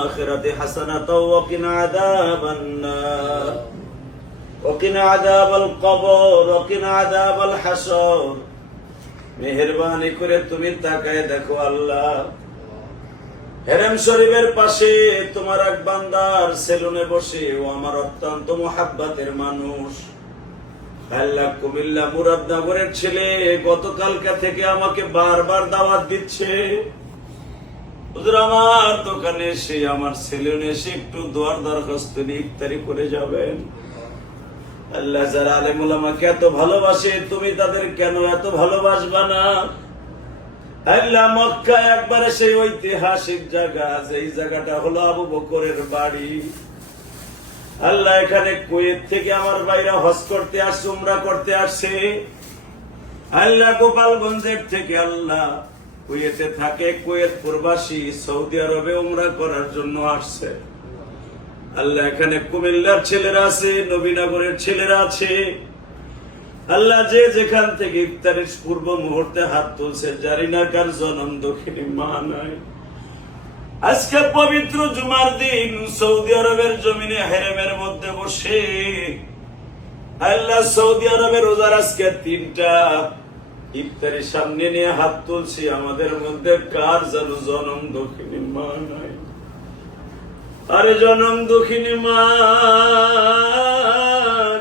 الآخرة حسنة وقنا عذاب النار وقنا عذاب القبر وقنا عذاب الحشر মেহেরবানি করে তুমি তাকায় দেখো আল্লাহ, হেরেম শরীফের পাশে তোমার এক বান্দার সেলুনে বসে ও আমার অত্যন্ত মুহাব্বতের মানুষ আল্লাহ কুমিল্লা মুরাদনগরের ছেলে গতকালকা থেকে আমাকে বারবার দাওয়াত দিচ্ছে, হুজুর আমার দোকানে এসে আমার সেলুনে এসে একটু দোয়ার দরখাস্ত নিয়ে ইফতারি করে যাবেন। আল্লাহ যারা আলেম ওলামাকে এত ভালোবাসে তুমি তাদের কেন এত ভালোবাসবা না? আল্লাহ মক্কা একবারে সেই ঐতিহাসিক জায়গা, যেই জায়গাটা হলো আবু বকরের বাড়ি। আল্লাহ এখানে কুয়েত থেকে আমার ভাইরা হজ করতে আসছে, উমরা করতে আসছে। আল্লাহ গোপালগঞ্জের থেকে আল্লাহ কুয়েতে থাকে, কুয়েত প্রবাসী সৌদি আরবে উমরা করার জন্য আসছে। আল্লাহ এখানে কুমিল্লার ছেলেরা আছে, নবীনগরের ছেলেরা আছে। আল্লাহ যে যেখান থেকে ইফতারের পূর্ব মুহূর্তে হাত তুলছে, জানি না কার জনম দক্ষিণী মা নাই। আজকে পবিত্র জুমার দিন সৌদি আরবের জমিনে হেরেমের মধ্যে বসে আল্লাহ সৌদি আরবের রোজার আজকে 3টা ইফতারের সামনে নিয়ে হাত তুলছি। আমাদের মধ্যে কার যেন জনম দক্ষিণী মা নাই? আরে জনম দুঃখিনী মা,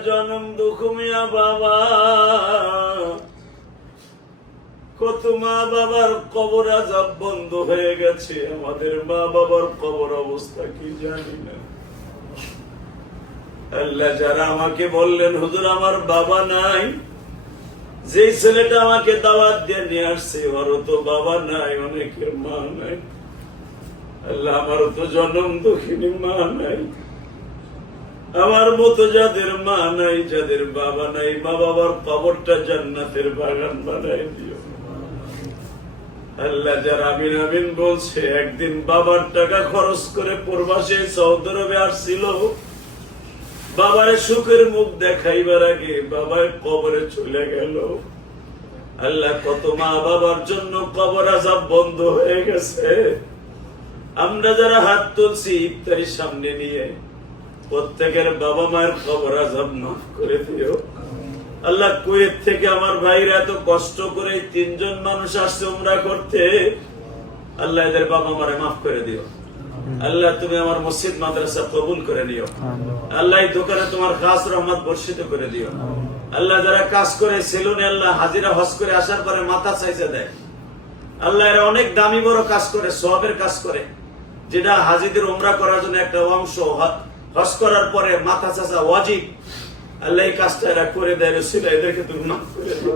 জনম দুঃখ মিয়া বাবা, কত মা বাবার কবর আযাব বন্ধ হয়ে গেছে। আমাদের মা বাবার কবর অবস্থা কি জানি না। আল্লাহ যারা আমাকে বললেন হুজুর আমার বাবা নাই, যে ছেলেটা আমাকে দাওয়াত দিয়ে নিয়ে আসছে ওরও তো বাবা নাই, অনেকের মা নাই। আল্লাহ আমারও তো জনম দুঃখিনী মা নাই, আমার মতো যাদের মা নাই, যাদের বাবা নাই, মা বাবার কবরটা জান্নাতের বাগান বানাই দিও। আল্লাহ যারা আমিন আমিন বলছে, একদিন বাবার টাকা খরচ করে প্রবাসে সৌদি আরবে আসছিল, বাবার সুখের মুখ দেখাইবার আগে বাবার কবরে চলে গেল। আল্লাহ কত মা বাবার জন্য কবর আযাব বন্ধ হয়ে গেছে। আমরা যারা হাত তুলছি ইফতারির সামনে নিয়ে, প্রত্যেকের বাবা মায়ের কবর আযাব মাফ করে দিও। আল্লাহ কুয়েত থেকে আমার ভাইরা এত কষ্ট করে 3 জন মানুষ আসছে উমরা করতে, আল্লাহ এদের বাবা মারে মাফ করে দিও। আল্লাহ তুমি আমার মসজিদ মাদ্রাসা কবুল করে নিও। আল্লাহ এই দোকানে তোমার খাস রহমত বর্ষিত করে দিও। আল্লাহ যারা কাজ করে সেলুনে আল্লাহ হাজিরা হজ করে আসার পরে মাথা চাইছে দেয়, আল্লাহ এরা অনেক দামি বড় কাজ করে, সওয়াবের কাজ করে, যেটা হাজিদের উমরা করার জন্য একটা অংশ, হজ করার পরে মাথা চাচা ওয়াজিব। আল্লাহ এই কাজটা এরা করে দেয়, রসিলা এদেরকে তুমি মাফ করে দিও,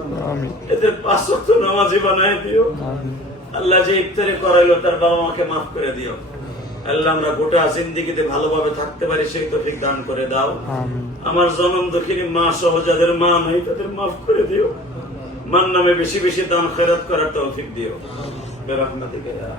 এদের 5 ওয়াক্ত নামাজি বানায় দিও। আল্লাহ যে ইফতারি করাইলো তার বাবা মাকে মাফ করে দিও। আল্লাহ আমরা গোটা জিন্দেগিতে ভালোভাবে থাকতে পারি সেই তৌফিক দান করে দাও। আমার জনম দক্ষিণী মা সহ যাদের মা নাই তাদের মাফ করে দিও। মান নামে বেশি বেশি দান খয়রাত করার তৌফিক দিও। বিরহমাতিকা ইয়া